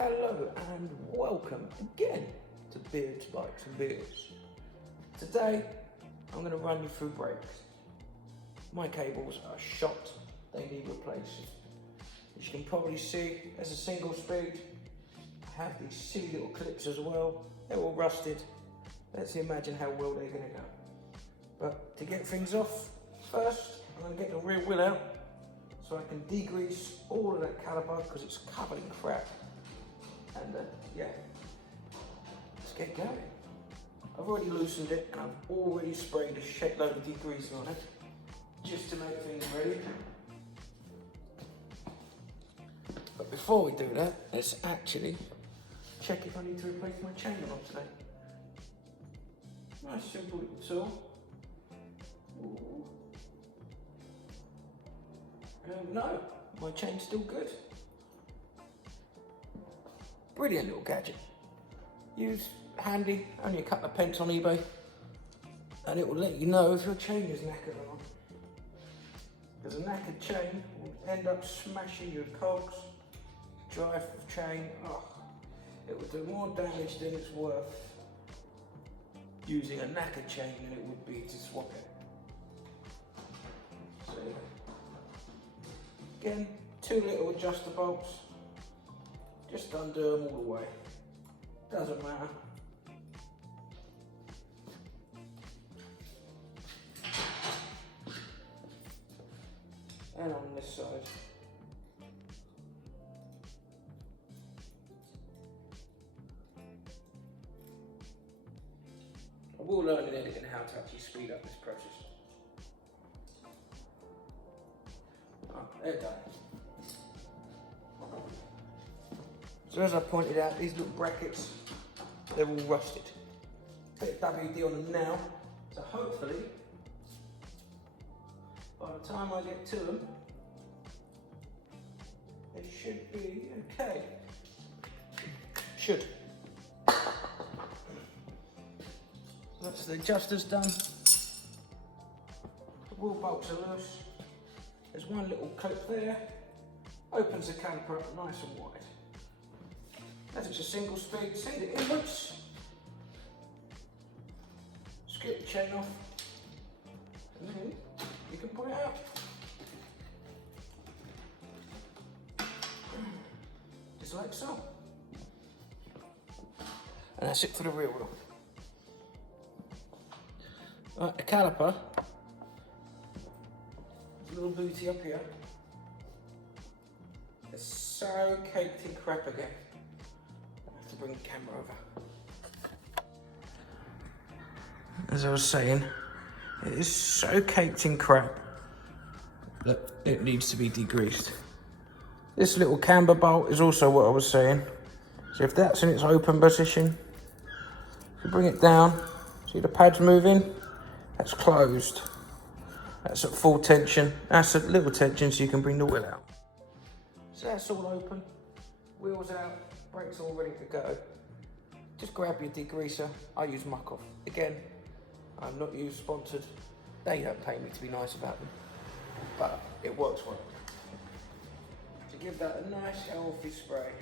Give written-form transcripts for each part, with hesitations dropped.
Hello and welcome again to Beards, Bikes and Beards. Today I'm going to run you through brakes. My cables are shot, they need replacing. As you can probably see, there's a single speed. I have these silly little clips as well, they're all rusted. Let's imagine how well they're going to go. But to get things off, first I'm going to get the rear wheel out so I can degrease all of that caliper because it's covered in crap. And yeah, let's get going. I've already loosened it and I've already sprayed a shitload of degreaser on it just to make things ready. But before we do that, let's actually check if I need to replace my chain or not today. Nice simple little tool. No, my chain's still good. Brilliant little gadget. Use handy, only a couple of pence on eBay, and it will let you know if your chain is knackered or not. Because a knackered chain will end up smashing your cogs, drive chain. Oh, it will do more damage than it's worth using a knackered chain than it would be to swap it. So again, 2 little adjuster bolts. Just undo them all the way. Doesn't matter. And on this side. I will learn in editing how to actually speed up this process. Oh, they're done. So as I pointed out, these little brackets, they're all rusted. Bit of WD on them now, so hopefully, by the time I get to them, it should be okay. Should. That's the adjusters done. The wheel bolts are loose. There's one little clip there. Opens the caliper up nice and wide. As it's a single speed, send it inwards. Skip the chain off. And then you can pull it out. Just like so. And that's it for the rear wheel. Right, the caliper, little booty up here, it's so caked in crap again. I have to bring the camera over. As I was saying, it is so caked in crap that it needs to be degreased. This little camber bolt is also what I was saying. So if that's in its open position, you bring it down, see the pads moving? That's closed. That's at full tension. That's at little tension so you can bring the wheel out. So that's all open. Wheels out, brakes all ready to go. Just grab your degreaser. I use Muck Off. Again, I'm not sponsored. They don't pay me to be nice about them. But it works well. So give that a nice healthy spray.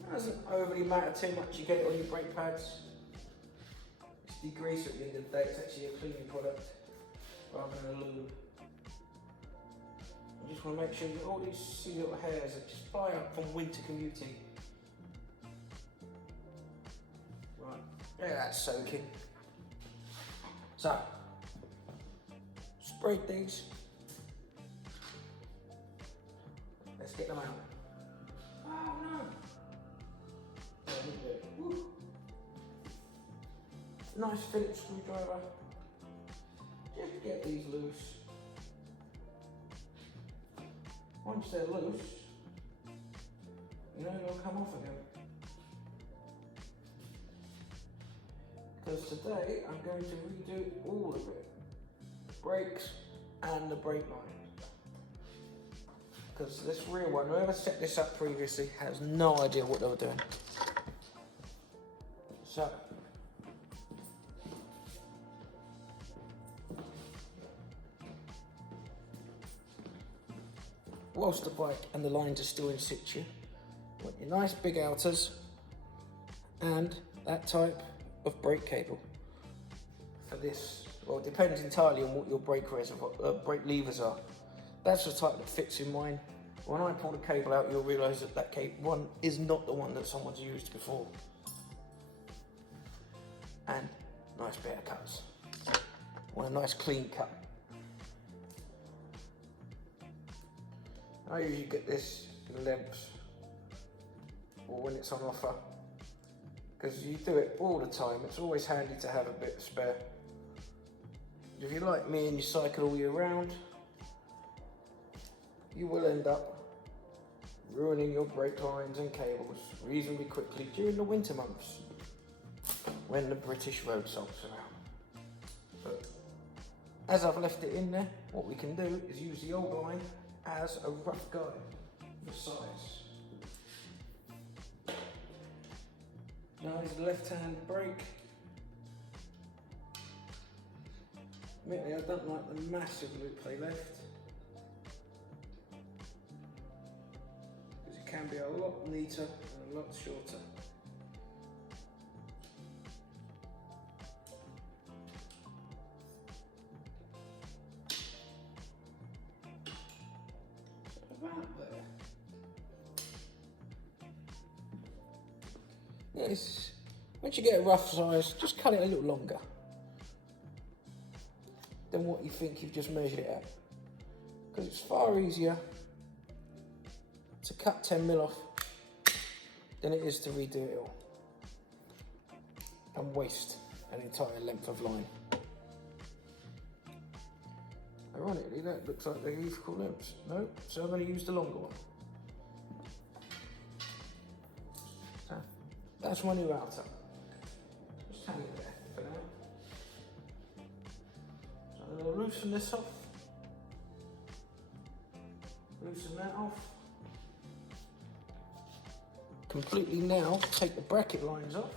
It doesn't overly matter too much. You get it on your brake pads. Degreaser at the end of the day, it's actually a cleaning product rather than a lube. You just want to make sure that all these silly little hairs that just fly up from winter commuting. Right, yeah, that's soaking. So, spray these. Let's get them out. Oh no! Woo. Nice Phillips screwdriver. Just get these loose. Once they're loose, you know they'll come off again. Because today I'm going to redo all of it. Brakes and the brake line. Because this rear one, whoever set this up previously has no idea what they were doing. So, whilst the bike and the lines are still in situ, You want your nice big outers and that type of brake cable. For this, well, it depends entirely on what your brake levers are. That's the type that fits in mine. When I pull the cable out, you'll realise that that one is not the one that someone's used before. And nice bit of cuts. Want a nice clean cut. I usually get this in lengths or when it's on offer, because you do it all the time. It's always handy to have a bit of spare. If you're like me and you cycle all year round, you will end up ruining your brake lines and cables reasonably quickly during the winter months when the British road salt's around. But as I've left it in there, what we can do is use the old line as a rough guide for size. Now is the left-hand brake. Admittedly, I don't like the massive loop they left, because it can be a lot neater and a lot shorter. About there. Yes. Once you get a rough size, just cut it a little longer than what you think you've just measured it at, because it's far easier to cut 10mm off than it is to redo it all and waste an entire length of line. Ironically, that looks like they're equal lengths. No, so I'm going to use the longer one. So that's my new outer. Just hang it there for now. So I'm going to loosen this off. Loosen that off. Completely now take the bracket lines off.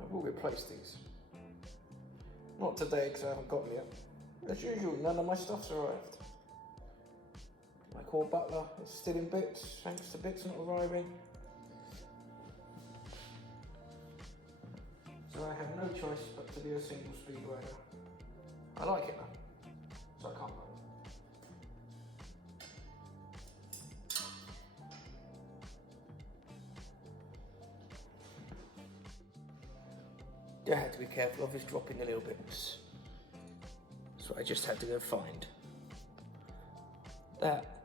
I will replace these. Not today because I haven't got them yet. As usual, none of my stuff's arrived. My core butler is still in bits, thanks to bits not arriving. So I have no choice but to be a single speed rider. I like it though, so I can't run. I had to be careful of this dropping a little bit. So I just had to go find that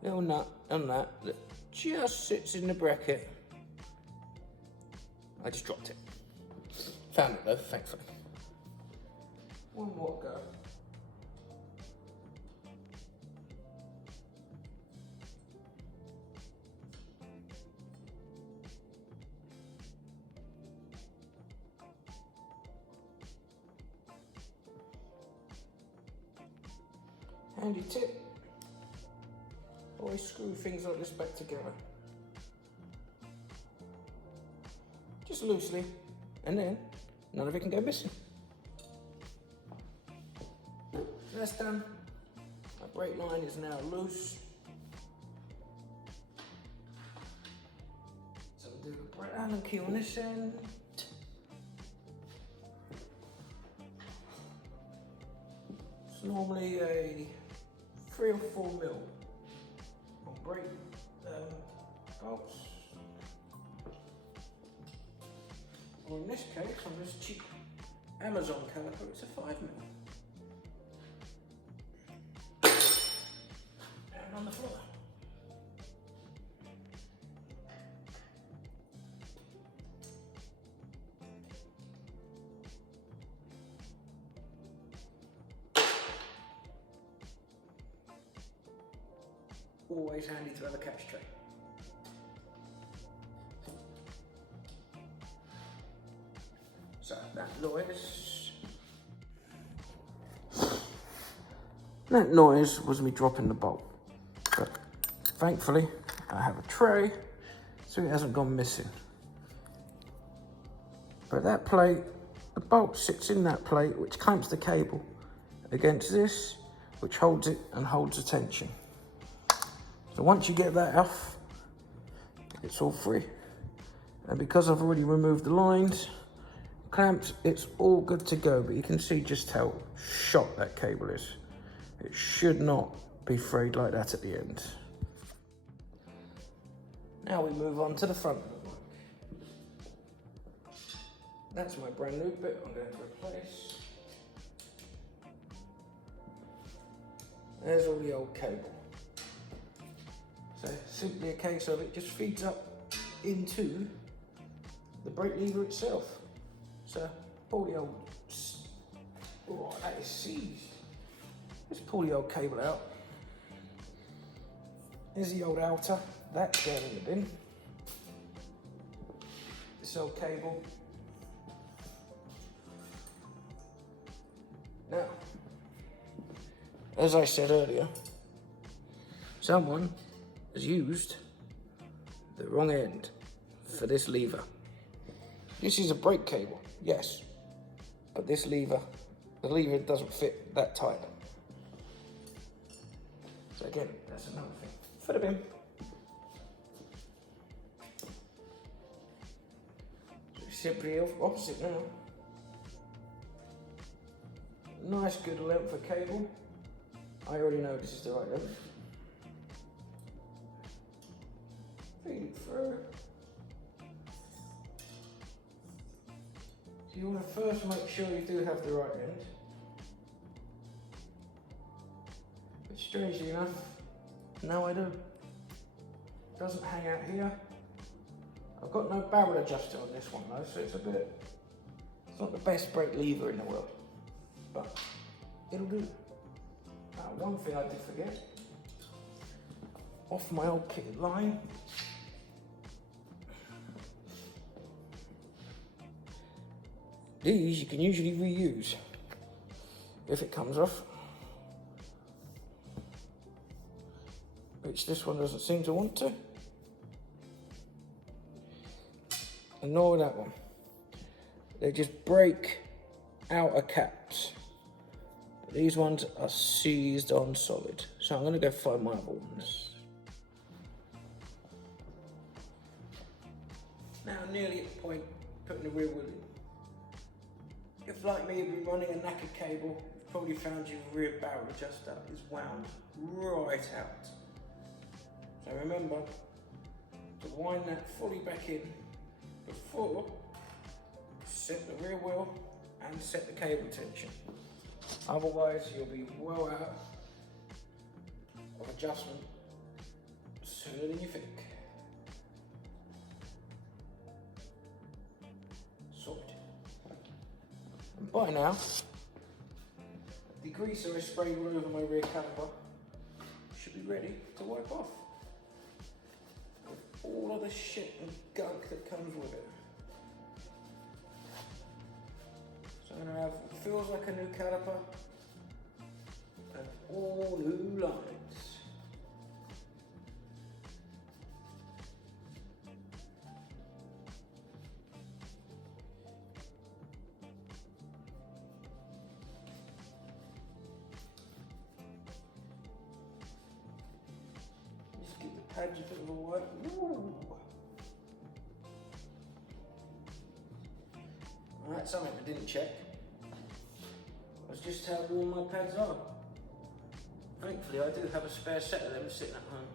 little nut and that just sits in the bracket. I just dropped it. Found it though, thankfully. One more go. Handy tip, always screw things like this back together. Just loosely, and then none of it can go missing. That's done. My brake line is now loose. So we'll do the brake Allen key on this end. It's normally a 3 or 4mm on brake bolts. Or in this case, on this cheap Amazon caliper, it's a 5mm. And on the floor. Always handy to have a catch tray. So that noise was me dropping the bolt. But thankfully I have a tray so it hasn't gone missing. But that plate, the bolt sits in that plate, which clamps the cable against this, which holds it and holds the tension. So once you get that off, it's all free. And because I've already removed the lines, clamped, it's all good to go. But you can see just how shot that cable is. It should not be frayed like that at the end. Now we move on to the front of the bike. That's my brand new bit I'm going to replace. There's all the old cable. So simply a case of it just feeds up into the brake lever itself. So pull the old, oh that is seized. Let's pull the old cable out. Here's the old outer, that's down in the bin. This old cable. Now, as I said earlier, someone has used the wrong end for this lever. This is a brake cable, yes, but this lever, the lever doesn't fit that tight. So again, that's another thing. For the bin. Simply opposite now. Nice good length of cable. I already know this is the right length. Feed it through. So you want to first make sure you do have the right end. But strangely enough, no I do. Doesn't hang out here. I've got no barrel adjuster on this one though, so it's not the best brake lever in the world. But it'll do. Now, one thing I did forget, off my old kitted line, these you can usually reuse if it comes off, which this one doesn't seem to want to, and nor that one. They just break outer caps. These ones are seized on solid, so I'm going to go find my other ones. Now nearly at the point of putting the rear wheel in. If like me you've been running a knackered cable, you've probably found your rear barrel adjuster is wound right out. So remember to wind that fully back in before you set the rear wheel and set the cable tension. Otherwise you'll be well out of adjustment sooner than you think. Sorted. And by now, the degreaser I sprayed all over my rear caliper should be ready to wipe off. With all of the shit and gunk that comes with it. So I'm going to have what feels like a new caliper and all new lines. Just give the pads a bit of a wipe. Ooh. Alright, something I didn't check was just how warm my pads are. Thankfully I do have a spare set of them sitting at home.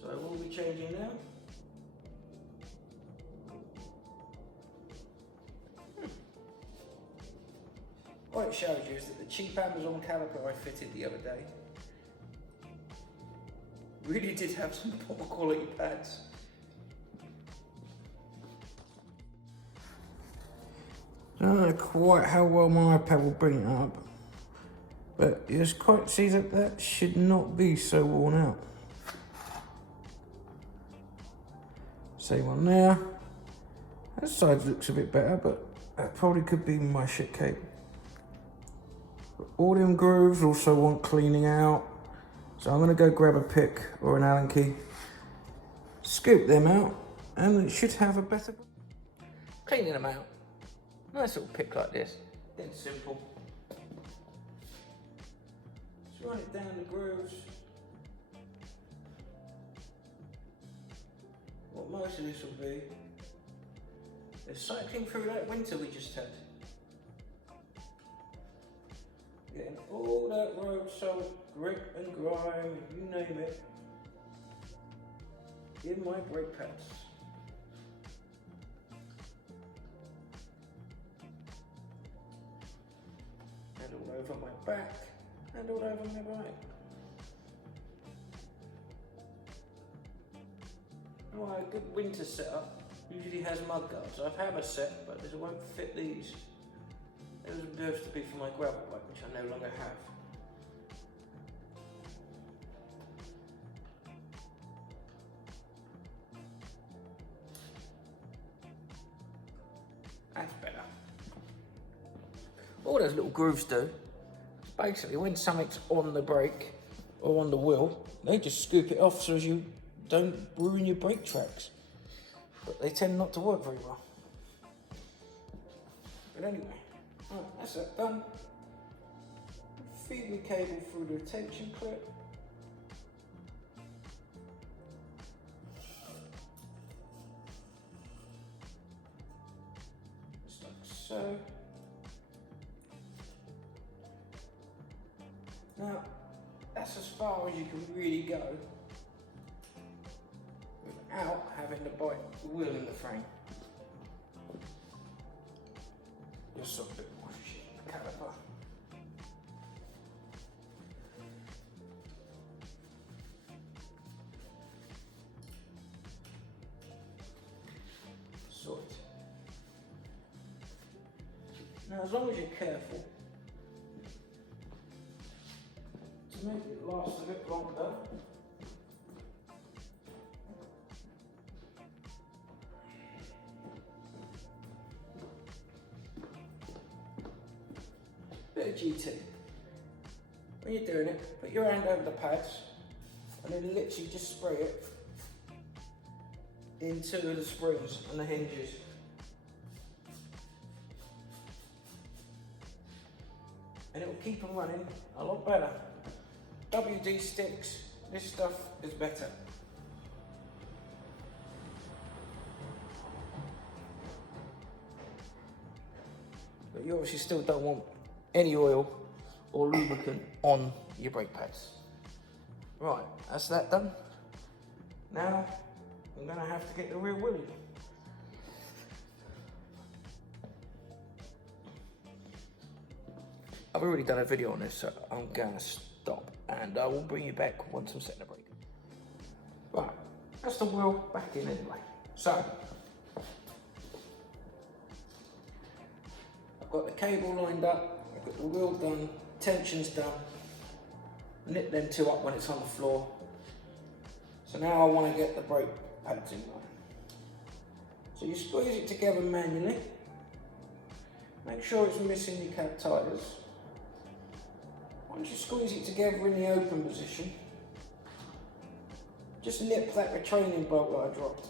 So I will be changing now. What it shows you is that the cheap Amazon caliper I fitted the other day really did have some poor quality pads. I don't know quite how well my iPad will bring it up, but you just quite see that that should not be so worn out. Same one there. That side looks a bit better, but that probably could be my shit cable. But all them grooves also want cleaning out. So I'm gonna go grab a pick or an Allen key, scoop them out, and it should have a better... Cleaning them out. Nice little pick like this. Dead simple. Just run it down the grooves. What most of this will be is cycling through that winter we just had. Getting all that road salt, grit and grime, you name it, in my brake pads. And all over my back, and all over my bike. Well, a good winter setup usually has mud guards. I have a set, but this won't fit these. It was supposed to be for my gravel bike, which I no longer have. That's better. All those little grooves do, basically when something's on the brake or on the wheel, they just scoop it off so as you don't ruin your brake tracks. But they tend not to work very well. But anyway, right, that's that done. Feed the cable through the retention clip. Just like so. Now, that's as far as you can really go without having to bite the wheel in the frame. Just a bit more shit in the caliper. Sort. Now, as long as you're careful to make it last a bit longer, bit of GT. When you're doing it, put your hand over the pads and then literally just spray it into the springs and the hinges. And it will keep them running a lot better. WD sticks, this stuff is better. But you obviously still don't want any oil or lubricant on your brake pads. Right, that's that done. Now, I'm gonna have to get the rear wheel in. I've already done a video on this, so I'm gonna stop and I will bring you back once I'm setting the brake. Right, that's the wheel back in anyway. So, I've got the cable lined up, I've got the wheel done, tension's done, nip them two up when it's on the floor. So now I want to get the brake pads in line. So you squeeze it together manually, make sure it's missing your cab tyres. Once you squeeze it together in the open position, just nip that retraining bolt that I dropped.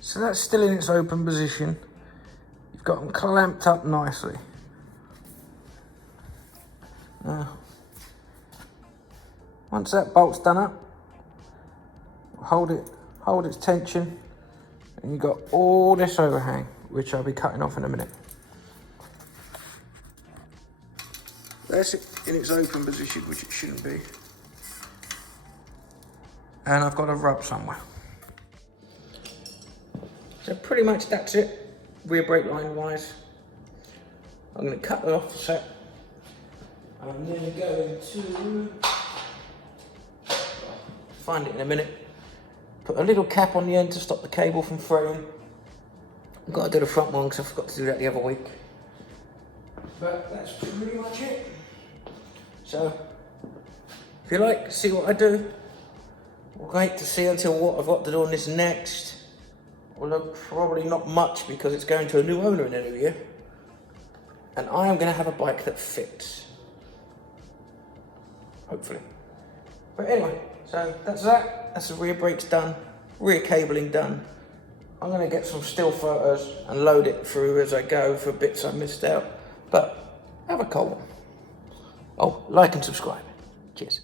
So that's still in its open position. You've got them clamped up nicely. Now, once that bolt's done up, hold its tension, and you've got all this overhang, which I'll be cutting off in a minute. That's it in its open position, which it shouldn't be. And I've got a rub somewhere. So pretty much that's it, rear brake line wise. I'm going to cut it off the set. I'm then going to find it in a minute. Put a little cap on the end to stop the cable from fraying. I've got to do the front one because I forgot to do that the other week. But that's pretty much it. So, if you like to see what I do, wait to see until what I've got to do on this next. Although probably not much because it's going to a new owner in a new year. And I am going to have a bike that fits. Hopefully. But anyway, so that's that. That's the rear brakes done. Rear cabling done. I'm going to get some still photos and load it through as I go for bits I missed out. But have a cold one. Oh, like and subscribe. Cheers.